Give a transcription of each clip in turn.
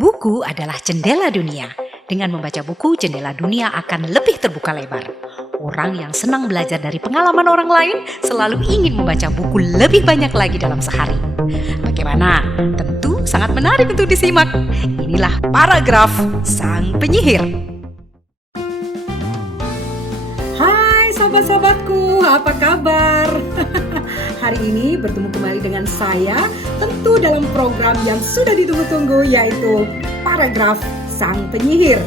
Buku adalah jendela dunia. Dengan membaca buku, jendela dunia akan lebih terbuka lebar. Orang yang senang belajar dari pengalaman orang lain selalu ingin membaca buku lebih banyak lagi dalam sehari. Bagaimana? Tentu sangat menarik untuk disimak. Inilah Paragraf Sang Penyihir. Hai sahabat-sahabatku, apa kabar? Hari ini bertemu kembali dengan saya, tentu dalam program yang sudah ditunggu-tunggu, yaitu Paragraf Sang Penyihir.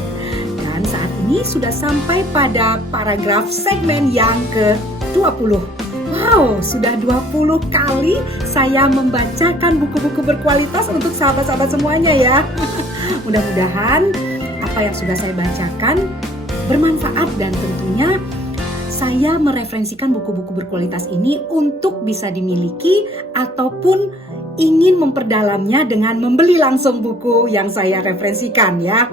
Dan saat ini sudah sampai pada paragraf segmen yang ke-20. Wow, sudah 20 kali saya membacakan buku-buku berkualitas untuk sahabat-sahabat semuanya ya. Mudah-mudahan apa yang sudah saya bacakan bermanfaat dan tentunya saya mereferensikan buku-buku berkualitas ini untuk bisa dimiliki ataupun ingin memperdalamnya dengan membeli langsung buku yang saya referensikan ya.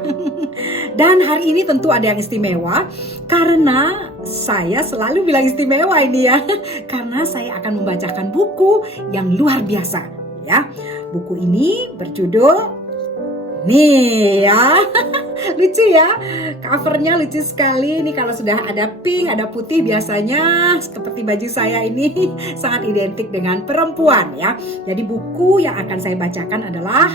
Dan hari ini tentu ada yang istimewa karena saya selalu bilang istimewa ini ya. Karena saya akan membacakan buku yang luar biasa ya. Buku ini berjudul nih ya. Lucu ya, covernya lucu sekali. Ini kalau sudah ada pink, ada putih, biasanya seperti baju saya ini sangat identik dengan perempuan ya. Jadi buku yang akan saya bacakan adalah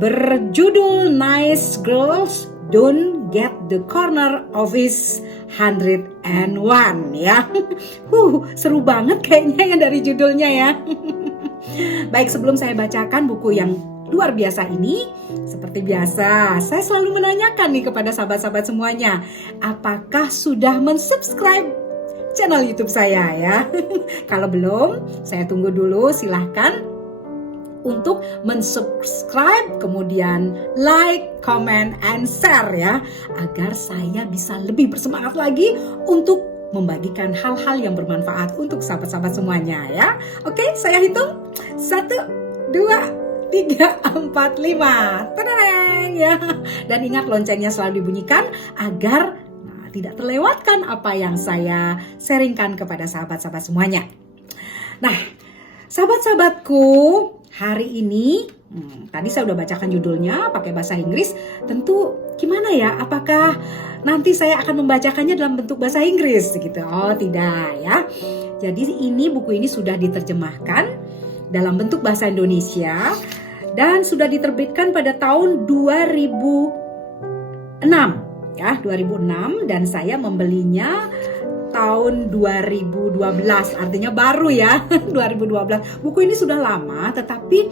berjudul Nice Girls Don't Get the Corner Office 101 ya. Seru banget kayaknya ya dari judulnya ya. Baik, sebelum saya bacakan buku yang luar biasa ini, seperti biasa saya selalu menanyakan nih kepada sahabat-sahabat semuanya, apakah sudah mensubscribe channel YouTube saya ya? Kalau belum, saya tunggu dulu, silahkan untuk mensubscribe, kemudian like, comment, and share ya, agar saya bisa lebih bersemangat lagi untuk membagikan hal-hal yang bermanfaat untuk sahabat-sahabat semuanya ya. Oke, saya hitung 1, 2, 3, 4, 5. Tadadang ya. Dan ingat loncengnya selalu dibunyikan agar tidak terlewatkan apa yang saya sharingkan kepada sahabat-sahabat semuanya. Nah, sahabat-sahabatku, hari ini tadi saya udah bacakan judulnya pakai bahasa Inggris. Tentu gimana ya? Apakah nanti saya akan membacakannya dalam bentuk bahasa Inggris gitu? Oh, tidak ya. Jadi buku ini sudah diterjemahkan dalam bentuk bahasa Indonesia dan sudah diterbitkan pada tahun 2006 ya, 2006, dan saya membelinya tahun 2012, artinya baru ya. 2012. Buku ini sudah lama, tetapi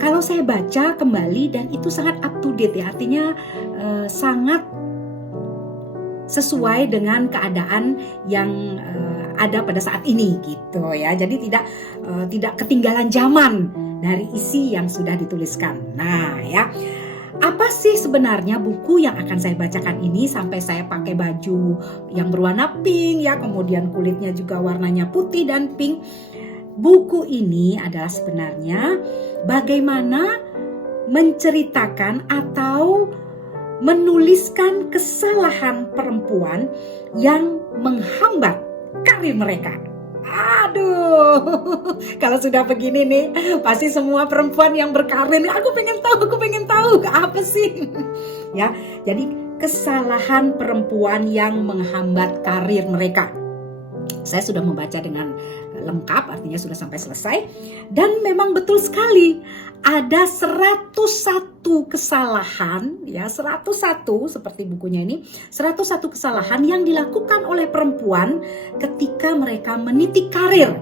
kalau saya baca kembali dan itu sangat up to date ya, artinya sangat sesuai dengan keadaan yang ada pada saat ini gitu ya. Jadi tidak ketinggalan zaman dari isi yang sudah dituliskan. Nah ya, apa sih sebenarnya buku yang akan saya bacakan ini sampai saya pakai baju yang berwarna pink ya, kemudian kulitnya juga warnanya putih dan pink. Buku ini adalah sebenarnya bagaimana menceritakan atau menuliskan kesalahan perempuan yang menghambat karir mereka. Aduh, kalau sudah begini nih, pasti semua perempuan yang berkarir, aku pengen tahu apa sih? Ya, jadi kesalahan perempuan yang menghambat karir mereka. Saya sudah membaca dengan lengkap, artinya sudah sampai selesai. Dan memang betul sekali, ada 101 kesalahan, ya 101 seperti bukunya ini, 101 kesalahan yang dilakukan oleh perempuan ketika mereka meniti karir,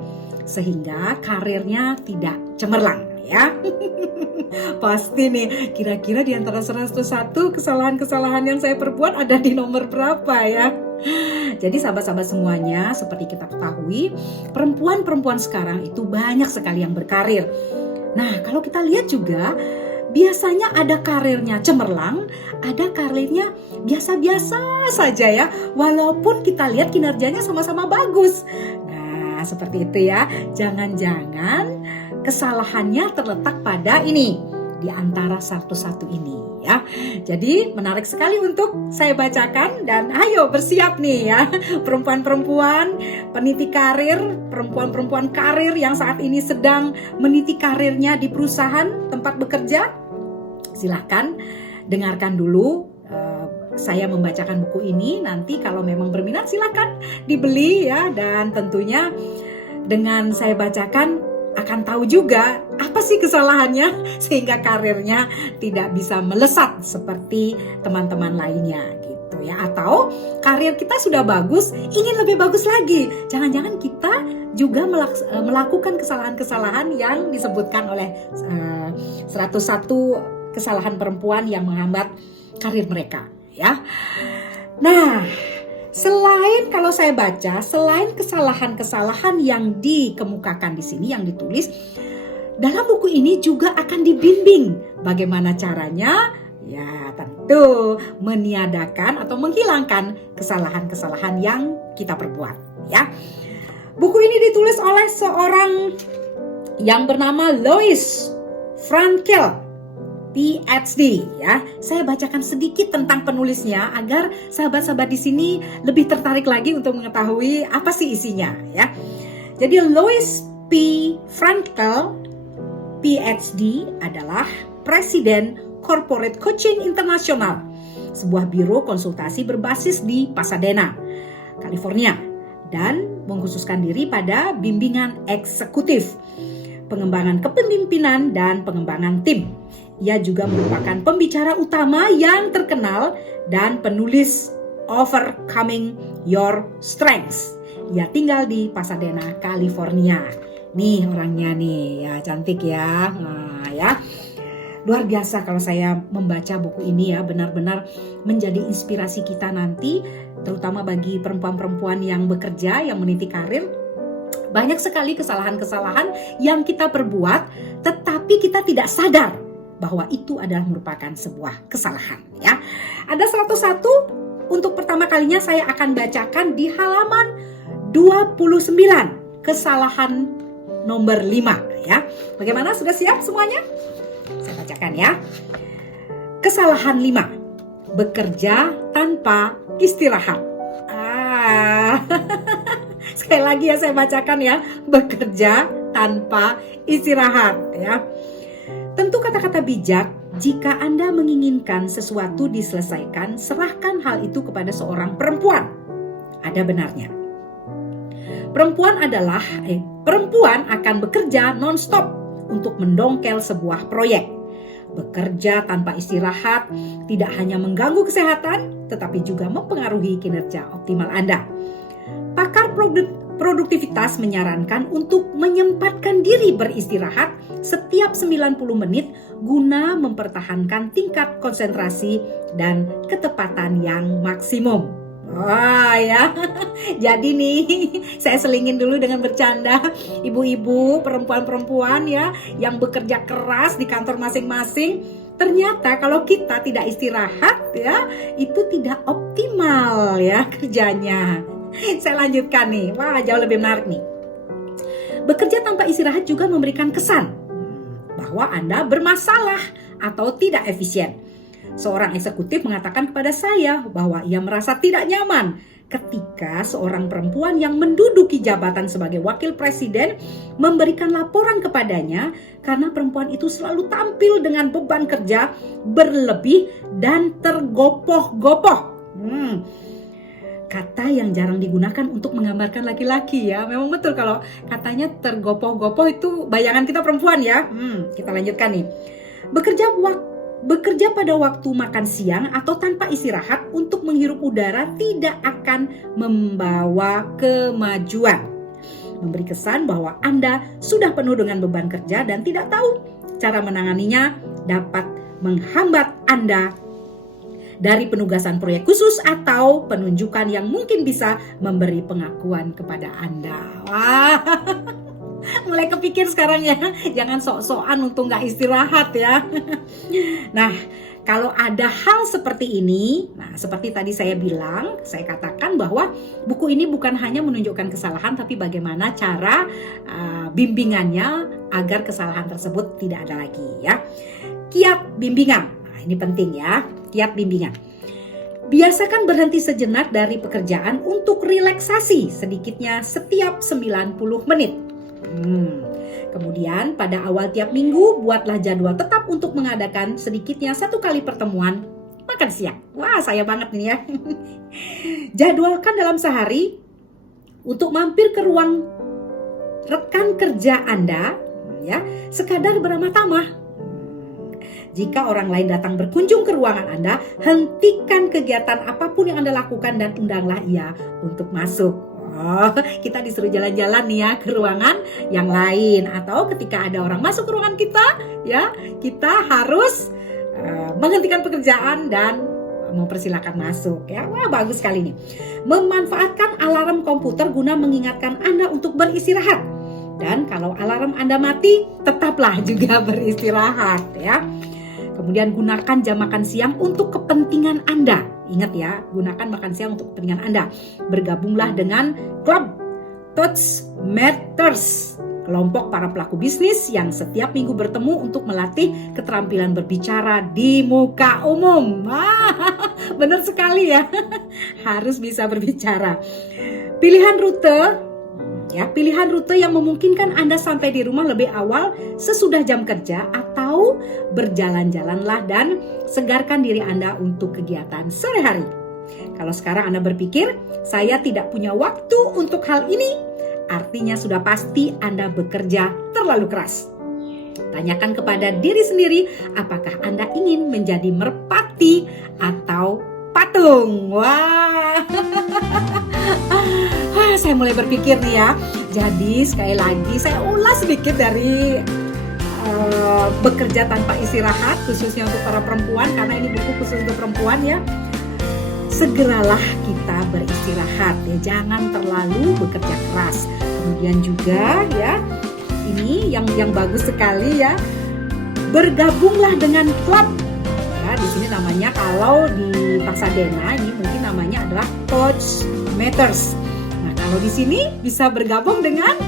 sehingga karirnya tidak cemerlang ya. Pasti nih, kira-kira di antara 101 kesalahan-kesalahan yang saya perbuat ada di nomor berapa ya? Jadi sahabat-sahabat semuanya, seperti kita ketahui, perempuan-perempuan sekarang itu banyak sekali yang berkarir. Nah, kalau kita lihat juga, biasanya ada karirnya cemerlang, ada karirnya biasa-biasa saja ya, walaupun kita lihat kinerjanya sama-sama bagus. Nah, seperti itu ya. Jangan-jangan kesalahannya terletak pada ini, di antara satu-satu ini ya. Jadi menarik sekali untuk saya bacakan, dan ayo bersiap nih ya, perempuan-perempuan peniti karir, perempuan-perempuan karir yang saat ini sedang meniti karirnya di perusahaan tempat bekerja. Silahkan dengarkan dulu saya membacakan buku ini. Nanti kalau memang berminat silahkan dibeli ya. Dan tentunya dengan saya bacakan akan tahu juga apa sih kesalahannya sehingga karirnya tidak bisa melesat seperti teman-teman lainnya gitu ya. Atau karir kita sudah bagus, ingin lebih bagus lagi. Jangan-jangan kita juga melakukan kesalahan-kesalahan yang disebutkan oleh 101 kesalahan perempuan yang menghambat karir mereka ya. Nah, kalau saya baca, selain kesalahan-kesalahan yang dikemukakan di sini, yang ditulis, dalam buku ini juga akan dibimbing bagaimana caranya, ya tentu meniadakan atau menghilangkan kesalahan-kesalahan yang kita perbuat, ya. Buku ini ditulis oleh seorang yang bernama Lois Frankel, PhD ya. Saya bacakan sedikit tentang penulisnya agar sahabat-sahabat di sini lebih tertarik lagi untuk mengetahui apa sih isinya ya. Jadi Lois P. Frankel, PhD adalah Presiden Corporate Coaching International, sebuah biro konsultasi berbasis di Pasadena, California, dan mengkhususkan diri pada bimbingan eksekutif, pengembangan kepemimpinan, dan pengembangan tim. Ia juga merupakan pembicara utama yang terkenal dan penulis Overcoming Your Strengths. Ia tinggal di Pasadena, California. Nih orangnya nih, ya cantik ya. Nah, ya. Luar biasa kalau saya membaca buku ini ya, benar-benar menjadi inspirasi kita nanti, terutama bagi perempuan-perempuan yang bekerja, yang meniti karir. Banyak sekali kesalahan-kesalahan yang kita perbuat, tetapi kita tidak sadar bahwa itu adalah merupakan sebuah kesalahan ya. Ada 101 untuk pertama kalinya saya akan bacakan di halaman 29, kesalahan nomor 5 ya. Bagaimana, sudah siap semuanya? Saya bacakan ya. Kesalahan 5, bekerja tanpa istirahat. Sekali lagi ya saya bacakan ya, bekerja tanpa istirahat ya. Tentu kata-kata bijak, jika Anda menginginkan sesuatu diselesaikan, serahkan hal itu kepada seorang perempuan. Ada benarnya. Perempuan akan bekerja non-stop untuk mendongkel sebuah proyek. Bekerja tanpa istirahat tidak hanya mengganggu kesehatan, tetapi juga mempengaruhi kinerja optimal Anda. Pakar produktivitas menyarankan untuk menyempatkan diri beristirahat setiap 90 menit guna mempertahankan tingkat konsentrasi dan ketepatan yang maksimum. Wah ya, jadi nih saya selingin dulu dengan bercanda. Ibu-ibu, perempuan-perempuan ya yang bekerja keras di kantor masing-masing. Ternyata kalau kita tidak istirahat ya, itu tidak optimal ya kerjanya. Saya lanjutkan nih, wah jauh lebih menarik nih. Bekerja tanpa istirahat juga memberikan kesan bahwa Anda bermasalah atau tidak efisien. Seorang eksekutif mengatakan kepada saya bahwa ia merasa tidak nyaman ketika seorang perempuan yang menduduki jabatan sebagai wakil presiden memberikan laporan kepadanya karena perempuan itu selalu tampil dengan beban kerja berlebih dan tergopoh-gopoh. Kata yang jarang digunakan untuk menggambarkan laki-laki ya. Memang betul kalau katanya tergopoh-gopoh itu bayangan kita perempuan ya. Kita lanjutkan nih. Bekerja pada waktu makan siang atau tanpa istirahat untuk menghirup udara tidak akan membawa kemajuan. Memberi kesan bahwa Anda sudah penuh dengan beban kerja dan tidak tahu cara menanganinya dapat menghambat Anda dari penugasan proyek khusus atau penunjukan yang mungkin bisa memberi pengakuan kepada Anda. Wah, mulai kepikir sekarang ya, jangan sok-sokan untuk gak istirahat ya. Nah, kalau ada hal seperti ini, nah seperti tadi saya bilang, saya katakan bahwa buku ini bukan hanya menunjukkan kesalahan, tapi bagaimana cara bimbingannya agar kesalahan tersebut tidak ada lagi ya. Kiat bimbingan, nah ini penting ya. Kiat bimbingan. Biasakan berhenti sejenak dari pekerjaan untuk relaksasi sedikitnya setiap 90 menit. Kemudian pada awal tiap minggu buatlah jadwal tetap untuk mengadakan sedikitnya 1 kali pertemuan makan siang. Wah, saya banget nih ya. Jadwalkan dalam sehari untuk mampir ke ruang rekan kerja Anda ya, sekadar beramah tamah. Jika orang lain datang berkunjung ke ruangan Anda, hentikan kegiatan apapun yang Anda lakukan dan undanglah ia untuk masuk. Oh, kita disuruh jalan-jalan nih ya ke ruangan yang lain, atau ketika ada orang masuk ke ruangan kita, ya kita harus menghentikan pekerjaan dan mempersilahkan masuk ya. Wah, bagus sekali nih. Memanfaatkan alarm komputer guna mengingatkan Anda untuk beristirahat. Dan kalau alarm Anda mati, tetaplah juga beristirahat ya. Kemudian gunakan jam makan siang untuk kepentingan Anda. Ingat ya, gunakan makan siang untuk kepentingan Anda. Bergabunglah dengan klub Toastmasters, kelompok para pelaku bisnis yang setiap minggu bertemu untuk melatih keterampilan berbicara di muka umum. Benar sekali ya, harus bisa berbicara. Pilihan rute yang memungkinkan Anda sampai di rumah lebih awal sesudah jam kerja, atau berjalan-jalanlah dan segarkan diri Anda untuk kegiatan sore hari. Kalau sekarang Anda berpikir, saya tidak punya waktu untuk hal ini, artinya sudah pasti Anda bekerja terlalu keras. Tanyakan kepada diri sendiri, apakah Anda ingin menjadi merpati atau patung? Wah, saya mulai berpikir nih ya. Jadi sekali lagi saya ulas sedikit dari bekerja tanpa istirahat, khususnya untuk para perempuan, karena ini buku khusus untuk perempuan ya. Segeralah kita beristirahat ya, jangan terlalu bekerja keras. Kemudian juga ya, ini yang bagus sekali ya, bergabunglah dengan klub. Ya, di sini namanya, kalau di Pasadena ini mungkin namanya adalah Toastmasters. Nah, kalau di sini bisa bergabung dengan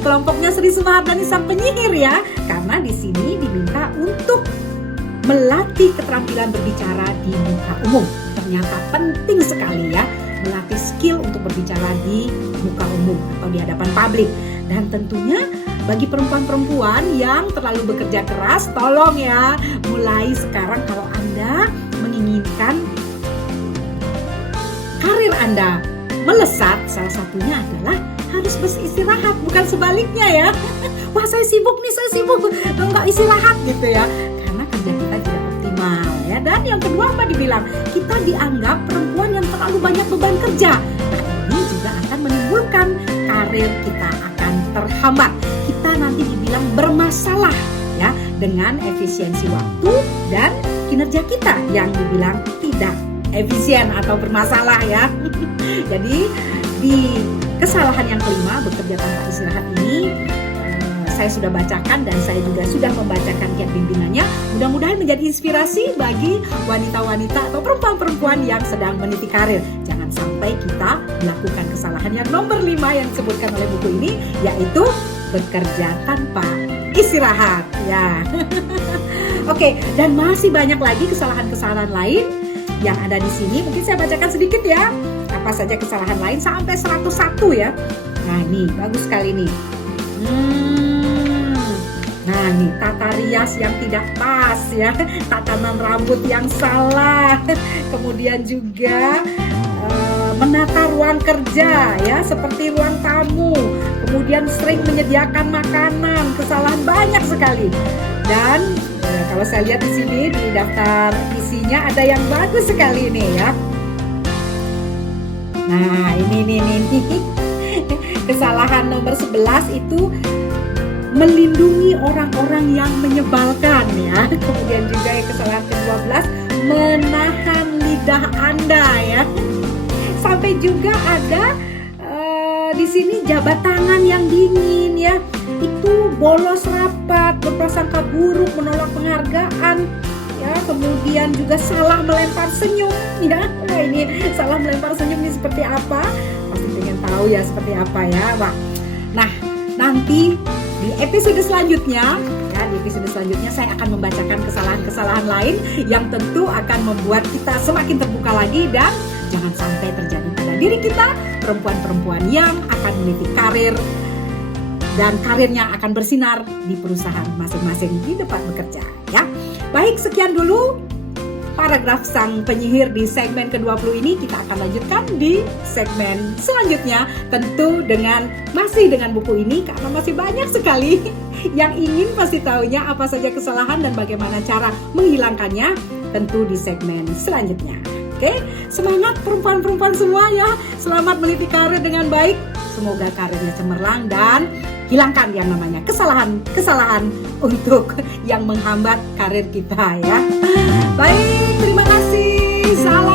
kelompoknya Sri Sumardani sang penyihir ya, karena di sini diminta untuk melatih keterampilan berbicara di muka umum. Ternyata penting sekali ya, melatih skill untuk berbicara di muka umum atau di hadapan publik. Dan tentunya bagi perempuan-perempuan yang terlalu bekerja keras, tolong ya, mulai sekarang kalau Anda menginginkan karir Anda melesat, salah satunya adalah harus beristirahat, bukan sebaliknya ya. Wah, saya sibuk, nggak istirahat gitu ya, karena kerja kita tidak optimal ya. Dan yang kedua, apa dibilang? Kita dianggap perempuan yang terlalu banyak beban kerja. Nah, ini juga akan menimbulkan karir kita akan terhambat. Kita nanti dibilang bermasalah ya, dengan efisiensi waktu dan kinerja kita yang dibilang tidak efisien atau bermasalah ya. Jadi di kesalahan yang kelima, bekerja tanpa istirahat ini, saya sudah bacakan dan saya juga sudah membacakan kiat bimbingannya. Mudah-mudahan menjadi inspirasi bagi wanita-wanita atau perempuan-perempuan yang sedang meniti karir. Jangan sampai kita melakukan kesalahan yang nomor 5 yang disebutkan oleh buku ini, yaitu bekerja tanpa istirahat ya. Oke, dan masih banyak lagi kesalahan-kesalahan lain yang ada di sini. Mungkin saya bacakan sedikit ya. Apa saja kesalahan lain sampai 101 ya. Nah, ini bagus sekali nih. Nah, nih tata rias yang tidak pas ya, tatanan rambut yang salah. Kemudian juga menata ruang kerja ya, seperti ruang tamu. Kemudian sering menyediakan makanan, kesalahan banyak sekali. Dan kalau saya lihat di sini di daftar isinya ada yang bagus sekali ini ya. Nah, ini. Kesalahan nomor 11 itu melindungi orang-orang yang menyebalkan ya. Kemudian juga kesalahan ke-12, menahan lidah Anda ya. Sampai juga ada di sini jabat tangan yang dingin ya. Itu bolos rapat, berprasangka buruk, menolak penghargaan ya. Kemudian juga salah melempar senyum ya. Wah, ini salah melempar senyum ini seperti apa? Pasti pengen tahu ya seperti apa ya. Wah. Nah, nanti di episode selanjutnya saya akan membacakan kesalahan-kesalahan lain yang tentu akan membuat kita semakin terbuka lagi dan jangan sampai terjadi pada diri kita, perempuan-perempuan yang akan meniti karir dan karirnya akan bersinar di perusahaan masing-masing di tempat bekerja ya. Baik, sekian dulu paragraf sang penyihir di segmen ke-20 ini. Kita akan lanjutkan di segmen selanjutnya, tentu masih dengan buku ini, karena masih banyak sekali yang ingin pasti tahunya apa saja kesalahan dan bagaimana cara menghilangkannya, tentu di segmen selanjutnya. Oke, semangat perempuan-perempuan semua ya. Selamat meniti karir dengan baik. Semoga karirnya cemerlang dan hilangkan yang namanya kesalahan untuk yang menghambat karir kita ya. Baik, terima kasih. Salam